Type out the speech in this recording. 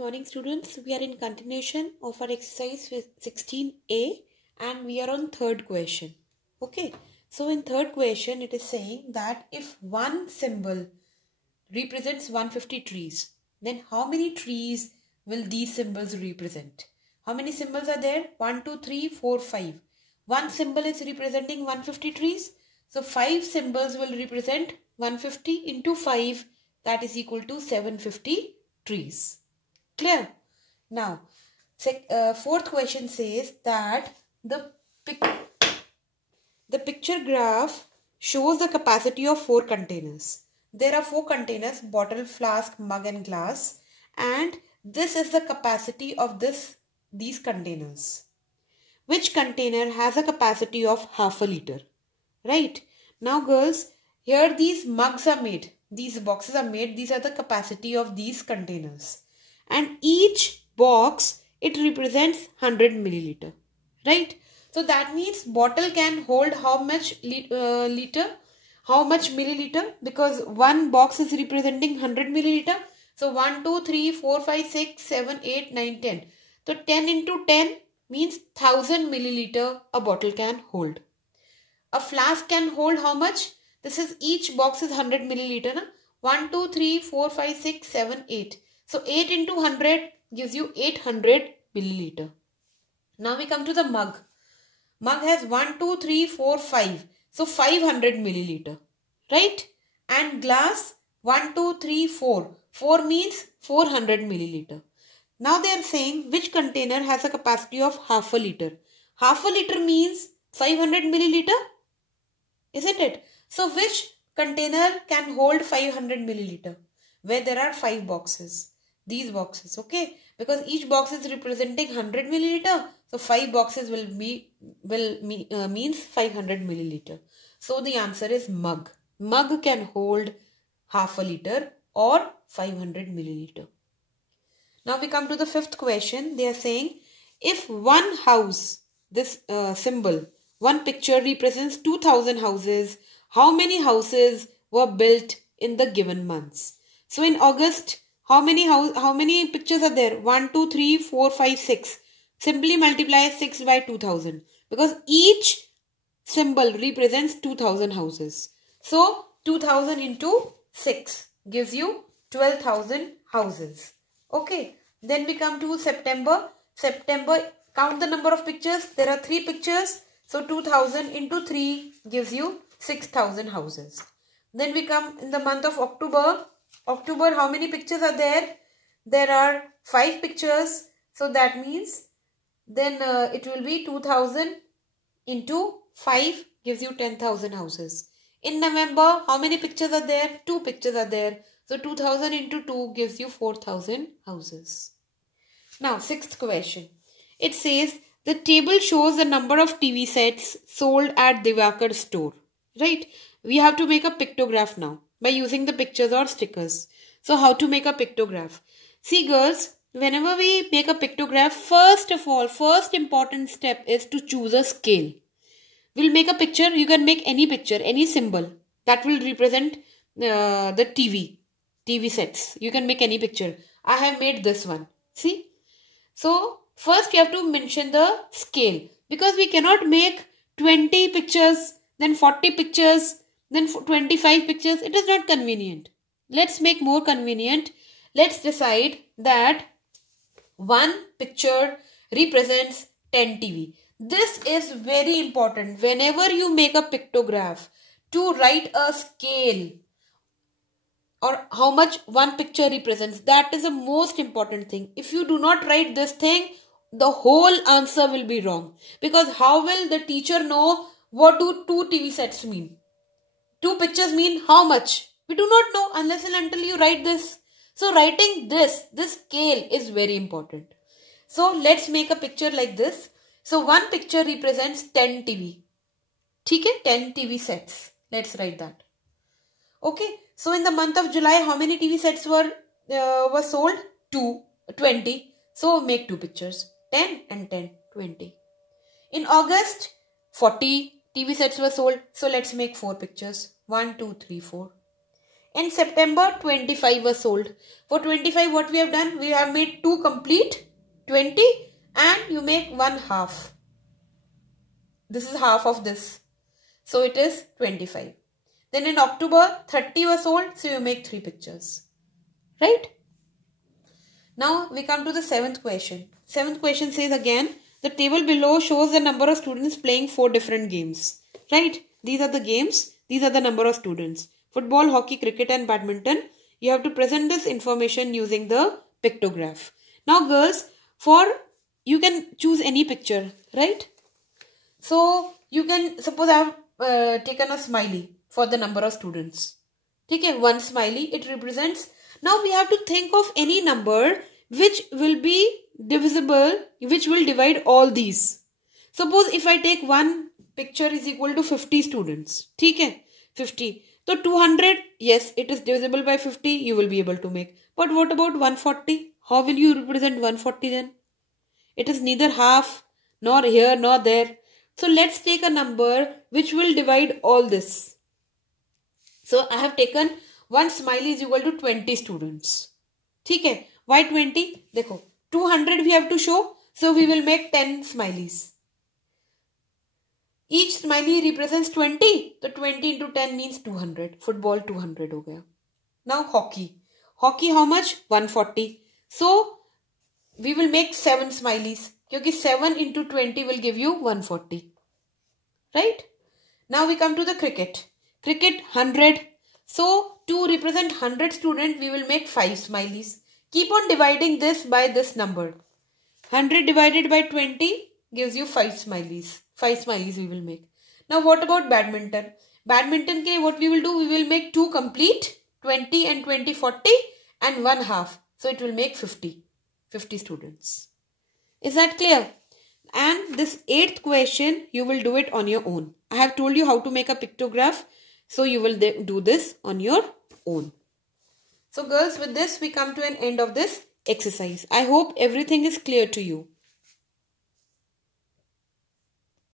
Morning students, we are in continuation of our exercise 16a and we are on third question. Okay, so in third question it is saying that if one symbol represents 150 trees, then how many trees will these symbols represent? How many symbols are there? 1, 2, 3, 4, 5. One symbol is representing 150 trees. So 5 symbols will represent 150 into 5, that is equal to 750 trees. Clear? Now, fourth question says that the picture graph shows the capacity of 4 containers. There are 4 containers: bottle, flask, mug and glass, and this is the capacity of these containers. Which container has a capacity of half a liter? Right? Now girls, here these mugs are made. These boxes are made. These are the capacity of these containers. And each box, it represents 100 milliliter. Right? So that means bottle can hold how much liter? How much milliliter? Because one box is representing 100 milliliter. So 1, 2, 3, 4, 5, 6, 7, 8, 9, 10. So 10 into 10 means 1000 milliliter a bottle can hold. A flask can hold how much? This is each box is 100 milliliter. Na? 1, 2, 3, 4, 5, 6, 7, 8. So 8 into 100 gives you 800 milliliter. Now we come to the mug. Mug has 1, 2, 3, 4, 5. So 500 milliliter. Right? And glass 1, 2, 3, 4. 4 means 400 milliliter. Now they are saying which container has a capacity of half a liter. Half a liter means 500 milliliter. Isn't it? So which container can hold 500 milliliter? Where there are 5 boxes. These boxes, okay? Because each box is representing 100 milliliter. So 5 boxes means 500 milliliter. So the answer is mug. Mug can hold half a liter or 500 milliliter. Now we come to the fifth question. They are saying if one house, this symbol, one picture represents 2000 houses, how many houses were built in the given months? So in August, how many pictures are there? 1, 2, 3, 4, 5, 6. Simply multiply 6 by 2000 because each symbol represents 2000 houses. So 2000 into 6 gives you 12,000 houses. Okay, then we come to September. September, count the number of pictures. There are 3 pictures. So 2000 into 3 gives you 6,000 houses. Then we come in the month of October. October, how many pictures are there? There are 5 pictures. So that means then it will be 2000 into 5 gives you 10,000 houses. In November, how many pictures are there? 2 pictures are there. So 2000 into 2 gives you 4,000 houses. Now, sixth question. It says the table shows the number of TV sets sold at Divakar store. Right? We have to make a pictograph now by using the pictures or stickers. So how to make a pictograph? See girls, whenever we make a pictograph, first of all, first important step is to choose a scale. We'll make a picture. You can make any picture, any symbol that will represent the TV sets. You can make any picture. I have made this one. See? So, first you have to mention the scale. Because we cannot make 20 pictures, then 40 pictures, then 25 pictures. It is not convenient. Let's make more convenient. Let's decide that one picture represents 10 TV. This is very important. Whenever you make a pictograph, to write a scale or how much one picture represents, that is the most important thing. If you do not write this thing, the whole answer will be wrong. Because how will the teacher know what do 2 TV sets mean? 2 pictures mean how much? We do not know unless and until you write this. So writing this scale is very important. So let's make a picture like this. So one picture represents 10 TV. Okay, 10 TV sets. Let's write that. Okay, so in the month of July, how many TV sets were sold? 20. So make 2 pictures. 10 and 10, 20. In August, 40 TV sets were sold. So let's make 4 pictures. 1, 2, 3, 4. In September, 25 were sold. For 25, what we have done? We have made 2 complete, 20, and you make 1 half. This is half of this. So it is 25. Then in October, 30 were sold. So you make 3 pictures. Right? Now we come to the 7th question. 7th question says again, the table below shows the number of students playing 4 different games. Right? These are the games. These are the number of students. Football, hockey, cricket and badminton. You have to present this information using the pictograph. Now girls, you can choose any picture. Right? So you can, suppose I have taken a smiley for the number of students. Okay, 1 smiley, it represents. Now we have to think of any number which will be divisible, which will divide all these. Suppose if I take 1 picture is equal to 50 students. Okay, 50. So 200, yes, it is divisible by 50, you will be able to make. But what about 140? How will you represent 140 then? It is neither half, nor here, nor there. So let's take a number which will divide all this. So I have taken 1 smiley is equal to 20 students. Okay. Why 20? Dekho, 200 we have to show. So we will make 10 smileys. Each smiley represents 20. So 20 into 10 means 200. Football 200 ho gaya. Now hockey. Hockey how much? 140. So we will make 7 smileys. Because 7 into 20 will give you 140. Right? Now we come to the cricket. Cricket 100. So to represent 100 students, we will make 5 smileys. Keep on dividing this by this number. 100 divided by 20 gives you 5 smileys. 5 smileys we will make. Now what about badminton? Badminton, what we will do? We will make 2 complete, 20 and 20, 40 and 1 half. So it will make 50 students. Is that clear? And this 8th question, you will do it on your own. I have told you how to make a pictograph. So you will do this on your own. So girls, with this we come to an end of this exercise. I hope everything is clear to you.